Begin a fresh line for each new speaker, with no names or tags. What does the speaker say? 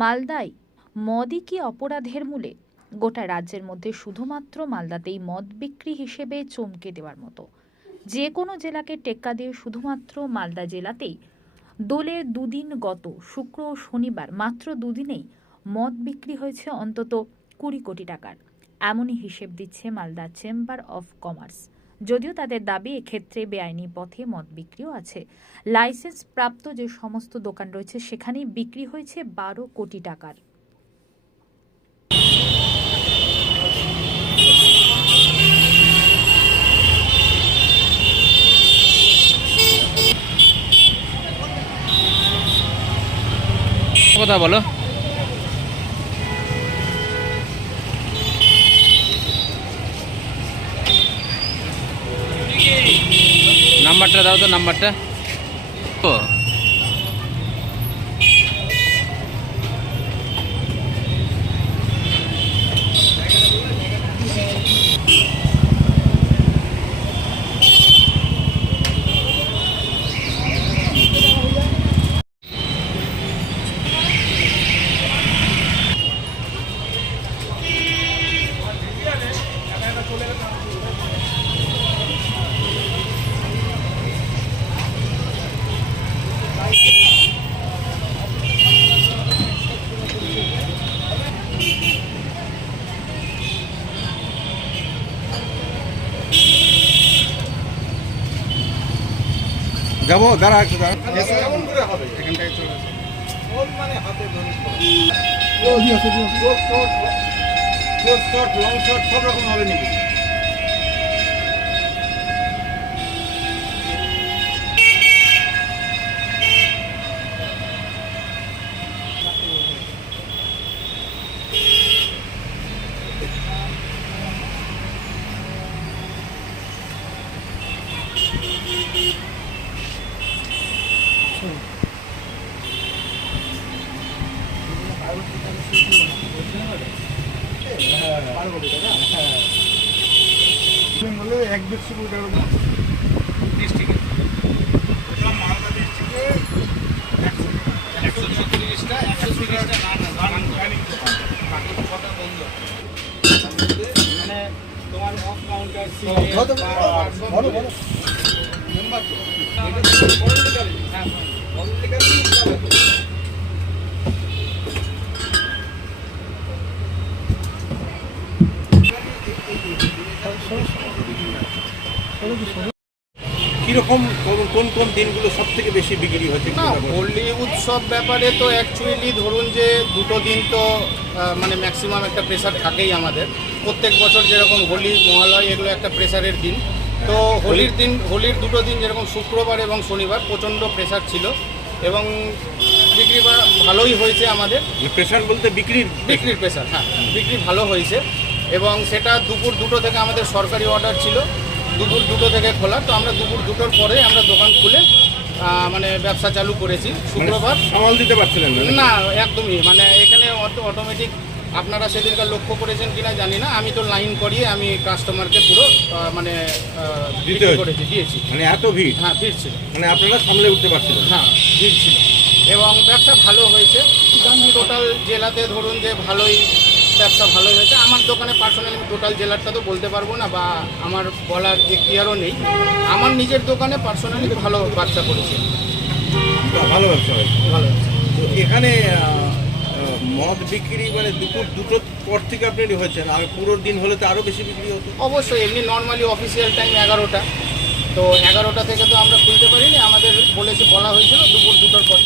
মালদায় মদই কি অপরাধের মূলে? গোটা রাজ্যের মধ্যে শুধুমাত্র মালদাতেই মদ বিক্রি হিসেবে চমকে দেওয়ার মতো। যে কোনো জেলাকে টেক্কা দিয়ে শুধুমাত্র মালদা জেলাতেই দোলের দুদিন গত, শুক্র ও শনিবার মাত্র দুদিনেই মদ বিক্রি হয়েছে অন্তত কুড়ি কোটি টাকার। এমনই হিসেব দিচ্ছে মালদা চেম্বার অফ কমার্স। যদিও তাদের দাবি এক্ষেত্রে বেআইনি পথে মদ বিক্রিও আছে। লাইসেন্স প্রাপ্ত যে সমস্ত দোকান রয়েছে, সেখানেই বিক্রি হয়েছে বারো কোটি টাকার।
কথা বলো। மற்ற ஏதாவது நம்மகிட்ட ஓ
যাব দাঁড়া একটু দাঁড়া। সব রকম হবে নাকি? বলে এক দেড়শো কোটি টাকার মতো ডিস্ট্রিক্টে মালদা ডিস্ট্রিক্টে একশো ছত্রিশটা একশো তিরিশটা মানে তোমার অফ কাউন্টার বলো বলো মেম্বার তো কীরকম কোন- কোন কোন দিনগুলো সব থেকে বেশি বিক্রি হচ্ছে
না হোলি উৎসব ব্যাপারে তো অ্যাকচুয়ালি ধরুন যে দুটো দিন তো মানে ম্যাক্সিমাম একটা প্রেশার থাকেই আমাদের। প্রত্যেক বছর যেরকম হোলি মহালয় এগুলো একটা প্রেশারের দিন। তো হোলির দিন হোলির দুটো দিন যেরকম শুক্রবার এবং শনিবার প্রচণ্ড প্রেশার ছিল এবং বিক্রি বা- ভালোই হয়েছে আমাদের।
প্রেশার বলতে বিক্রির
বিক্রির প্রেশার হ্যাঁ বিক্রি ভালো হয়েছে। এবং সেটা দুপুর দুটো থেকে আমাদের সরকারি অর্ডার ছিল। দুপুর দুটো থেকে খোলা। তো আমরা দুপুর দুটোর পরে আমরা দোকান খুলে মানে ব্যবসা চালু করেছি। শুক্রবার।
মানে সামাল দিতে পারছিলেন না
না একদমই। মানে এখানে অটোমেটিক আপনারা সেদিনকার লক্ষ্য করেছেন কিনা জানি না। আমি তো লাইন করিয়ে আমি কাস্টমারকে পুরো মানে
দিতে
করেছি দিয়েছি।
মানে এত ভিড়?
হ্যাঁ ভিড় ছিল।
মানে আপনারা সামলে উঠতে পারছিলেন?
হ্যাঁ ভিড় ছিল। এবং ব্যবসা ভালো হয়েছে। টোটাল জেলাতে ধরুন যে ভালোই ব্যবসা ভালোই হয়েছে। আমার দোকানে পার্সোনালি টোটাল জেলারটা তো বলতে পারব না বা আমার বলার এখতিয়ারও নেই। আমার নিজের দোকানে পার্সোনালি ভালো ব্যবসা করেছে।
ভালো ব্যবসা
ভালো
এখানে মদ বিক্রি মানে দুপুর দুটোর পর থেকে আপনি হয়েছেন। আর পুরো দিন হলে তো আরও বেশি বিক্রি হতো।
অবশ্যই এমনি নর্মালি অফিসিয়াল টাইম এগারোটা। তো এগারোটা থেকে তো আমরা খুলতে পারিনি। আমাদের বলেছে বলা হয়েছিল দুপুর দুটোর পর